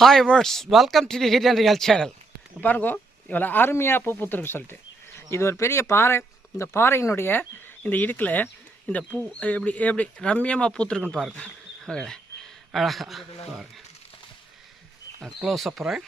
Hi words welcome to the hidden real channel. பாருங்க இவ்வளோ அருமையாக பூ பூத்துருக்கு சொல்லிட்டு இது ஒரு பெரிய பாறை. இந்த பாறையினுடைய இந்த இடுக்கில் இந்த பூ எப்படி எப்படி ரம்யமாக பூத்துருக்குன்னு பாருங்கள். அழகாக பாருங்கள். க்ளோஸ் அப்புறம்